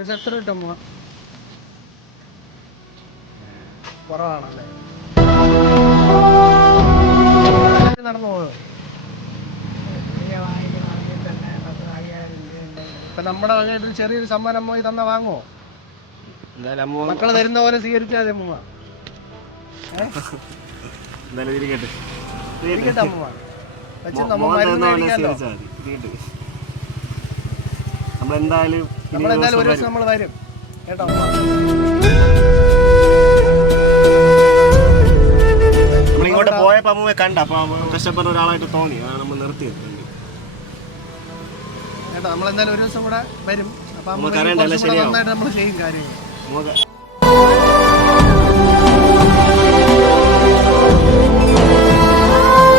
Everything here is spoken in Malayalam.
എത്ര കിട്ടുമ്പോ കുറവാണല്ലേ? നടന്നു പോകും. ഇപ്പൊ നമ്മുടെ വകയായിട്ട് ചെറിയൊരു സമ്മാനം പോയി തന്ന വാങ്ങുമോ? മക്കള് തരുന്ന പോലെ സ്വീകരിച്ചാൽ അമ്മ. ഇരിക്കട്ടെ അമ്മ. വെച്ച് നമ്മ മരുന്ന് മേടിക്കാമല്ലോ. നമ്മളെന്തായാലും ഒരു ദിവസം നമ്മൾ വരും കേട്ടോ. നമ്മളിങ്ങോട്ട് പോയപ്പോ അമ്മ കണ്ട അപ്പൊ കഷ്ടപ്പെട്ട ഒരാളായിട്ട് തോന്നി, നമ്മൾ നിർത്തിയത് കേട്ടോ. നമ്മളെന്തായാലും ഒരു ദിവസം കൂടെ വരും. അപ്പൊ നന്നായിട്ട് നമ്മൾ ചെയ്യും കാര്യങ്ങൾ.